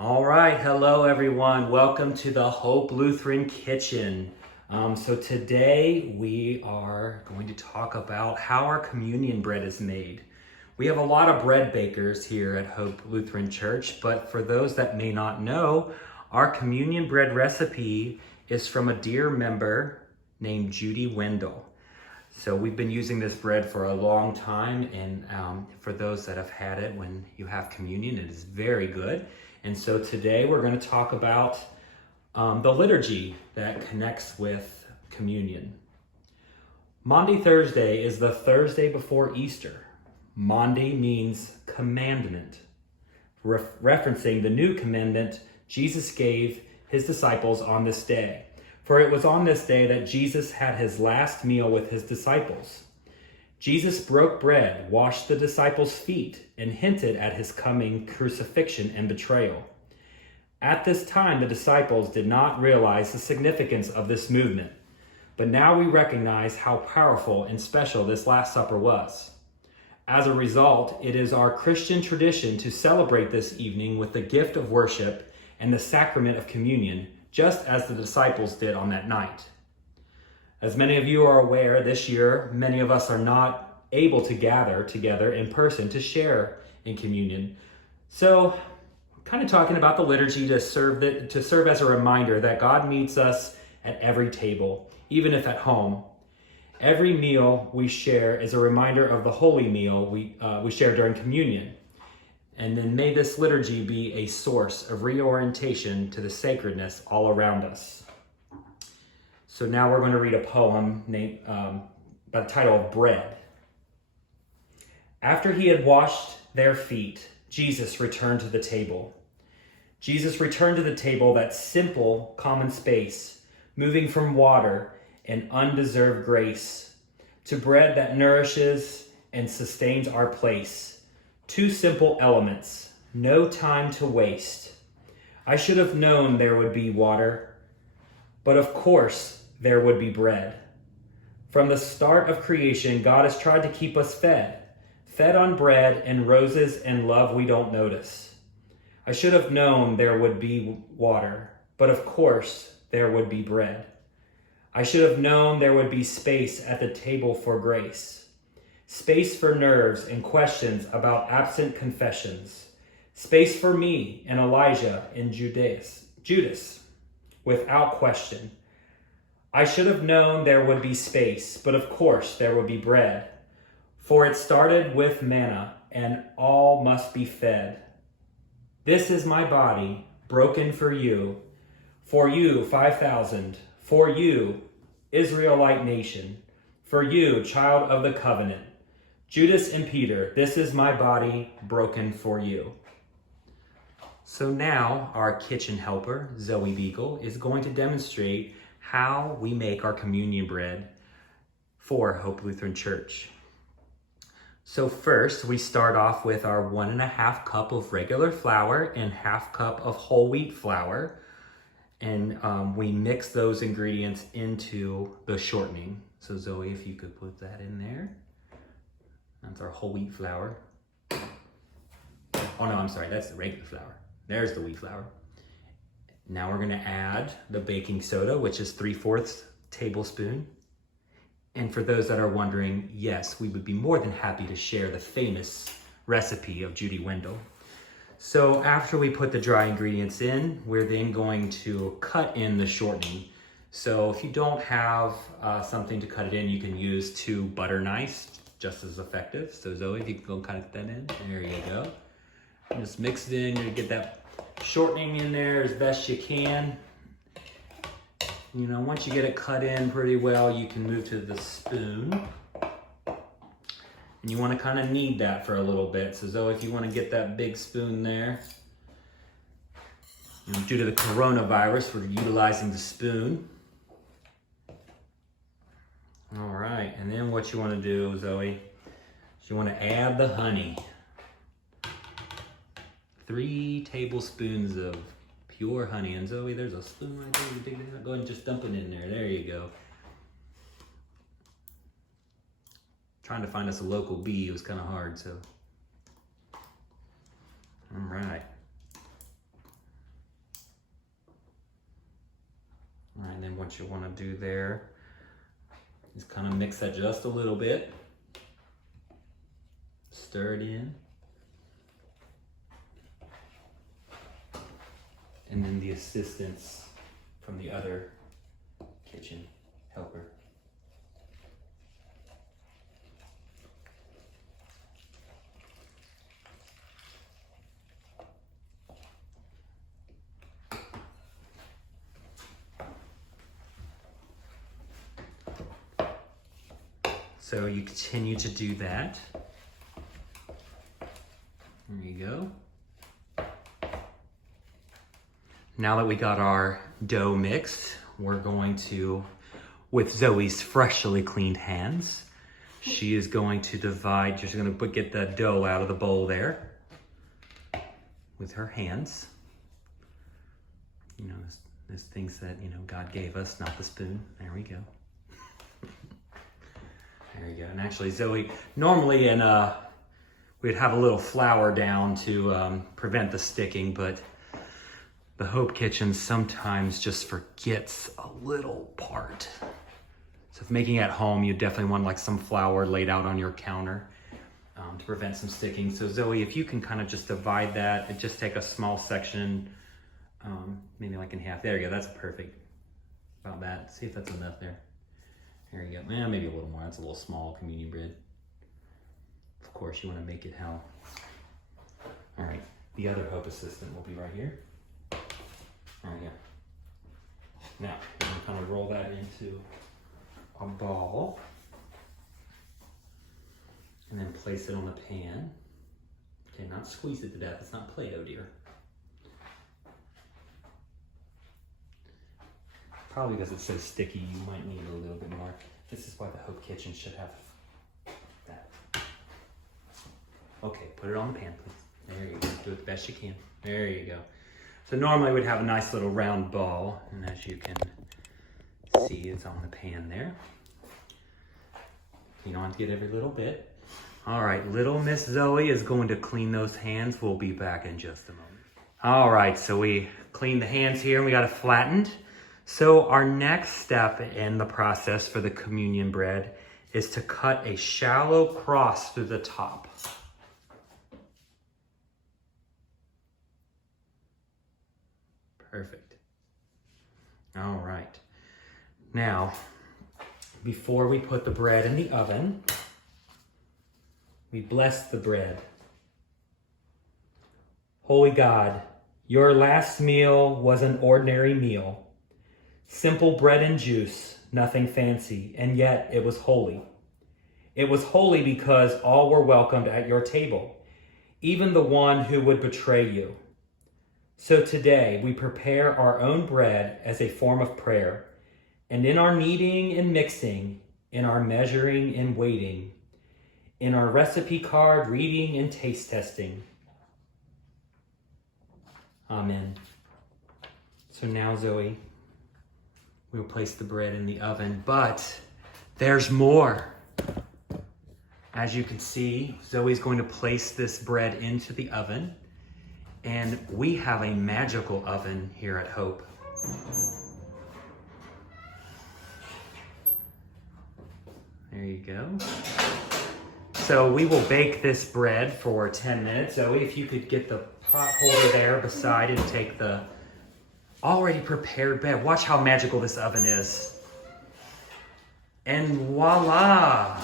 All right, hello everyone. Welcome to the Hope Lutheran Kitchen. So today we are going to talk about how our communion bread is made. We have a lot of bread bakers here at Hope Lutheran Church, but for those that may not know, our communion bread recipe is from a dear member named Judy Wendell. So we've been using this bread for a long time, and for those that have had it when you have communion, it is very good. And so today we're going to talk about the liturgy that connects with communion. Maundy Thursday is the Thursday before Easter. Maundy means commandment, referencing the new commandment Jesus gave his disciples on this day. For it was on this day that Jesus had his last meal with his disciples. Jesus broke bread, washed the disciples' feet, and hinted at his coming crucifixion and betrayal. At this time, the disciples did not realize the significance of this movement, but now we recognize how powerful and special this Last Supper was. As a result, it is our Christian tradition to celebrate this evening with the gift of worship and the sacrament of communion, just as the disciples did on that night. As many of you are aware, this year, many of us are not able to gather together in person to share in communion. So, kind of talking about the liturgy to serve as a reminder that God meets us at every table, even if at home. Every meal we share is a reminder of the holy meal we share during communion. And then may this liturgy be a source of reorientation to the sacredness all around us. So now we're going to read a poem named by the title of Bread. After he had washed their feet, Jesus returned to the table. Jesus returned to the table, that simple, common space, moving from water and undeserved grace to bread that nourishes and sustains our place. Two simple elements, no time to waste. I should have known there would be water, but of course, there would be bread. From the start of creation, God has tried to keep us fed on bread and roses and love we don't notice. I should have known there would be water, but of course there would be bread. I should have known there would be space at the table for grace, space for nerves and questions about absent confessions, space for me and Elijah and Judas, without question. I should have known there would be space, but of course there would be bread. For it started with manna, and all must be fed. This is my body, broken for you 5,000, for you, Israelite nation, for you, child of the covenant. Judas and Peter, this is my body, broken for you. So now our kitchen helper, Zoe Beagle, is going to demonstrate how we make our communion bread for Hope Lutheran Church. So first, we start off with our 1.5 cup of regular flour and 1/2 cup of whole wheat flour. And we mix those ingredients into the shortening. So Zoe, if you could put that in there. That's our whole wheat flour. Oh no, I'm sorry, that's the regular flour. There's the wheat flour. Now we're gonna add the baking soda, which is 3/4 tablespoon. And for those that are wondering, yes, we would be more than happy to share the famous recipe of Judy Wendell. So after we put the dry ingredients in, we're then going to cut in the shortening. So if you don't have something to cut it in, you can use 2 butter knives, just as effective. So Zoe, if you can go cut that in, there you go. And just mix it in, you get that shortening in there as best you can. You know, once you get it cut in pretty well, you can move to the spoon. And you want to kind of knead that for a little bit. So Zoe, if you want to get that big spoon there. And due to the coronavirus, we're utilizing the spoon. All right, and then what you want to do, Zoe, is you want to add the honey. 3 tablespoons of pure honey. And Zoe, there's a spoon right there. You dig it out? Go ahead and just dump it in there. There you go. Trying to find us a local bee was kind of hard, so. All right. what you want to do there is kind of mix that just a little bit. Stir it in. And then the assistance from the other kitchen helper. So you continue to do that. There you go. Now that we got our dough mixed, we're going to, with Zoe's freshly cleaned hands, she is going to divide, she's going to get the dough out of the bowl there with her hands. You know, there's things that, you know, God gave us, not the spoon. There we go. There you go. And actually, Zoe, normally we'd have a little flour down to prevent the sticking, but the Hope Kitchen sometimes just forgets a little part. So if making it at home, you definitely want like some flour laid out on your counter to prevent some sticking. So Zoe, if you can kind of just divide that and just take a small section, maybe like in half. There you go. That's perfect. About that. See if that's enough there. There you go. Maybe a little more. That's a little small communion bread. Of course, you want to make it how. All right. The other Hope assistant will be right here. There we go. Now, I'm going to kind of roll that into a ball. And then place it on the pan. Okay, not squeeze it to death. It's not Play-Doh, dear. Probably because it's so sticky, you might need a little bit more. This is why the Hope Kitchen should have that. Okay, put it on the pan, please. There you go. Do it the best you can. There you go. So normally we'd have a nice little round ball, and as you can see, it's on the pan there. You don't have to get every little bit. All right, little Miss Zoe is going to clean those hands. We'll be back in just a moment. All right, so we cleaned the hands here and we got it flattened. So our next step in the process for the communion bread is to cut a shallow cross through the top. Perfect. All right. Now, before we put the bread in the oven, we bless the bread. Holy God, your last meal was an ordinary meal. Simple bread and juice, nothing fancy, and yet it was holy. It was holy because all were welcomed at your table, even the one who would betray you. So today we prepare our own bread as a form of prayer, and in our kneading and mixing, in our measuring and weighting, in our recipe card reading and taste testing. Amen. So now, Zoe, we'll place the bread in the oven, but there's more. As you can see, Zoe's going to place this bread into the oven, and we have a magical oven here at Hope. There you go. So we will bake this bread for 10 minutes. Zoe, if you could get the pot holder there beside and take the already prepared bread. Watch how magical this oven is. And voila!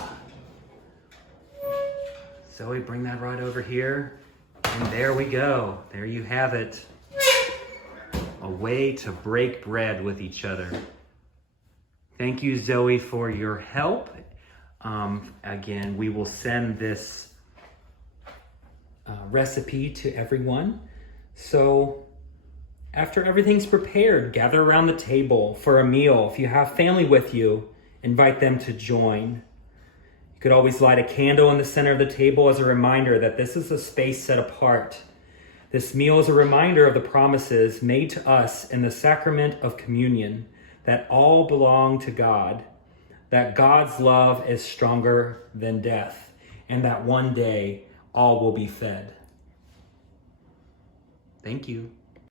Zoe, bring that right over here. And there we go. There you have it. A way to break bread with each other. Thank you, Zoe, for your help. Again, we will send this recipe to everyone. So after everything's prepared, gather around the table for a meal. If you have family with you, invite them to join. You could always light a candle in the center of the table as a reminder that this is a space set apart. This meal is a reminder of the promises made to us in the sacrament of communion, that all belong to God, that God's love is stronger than death, and that one day all will be fed. Thank you.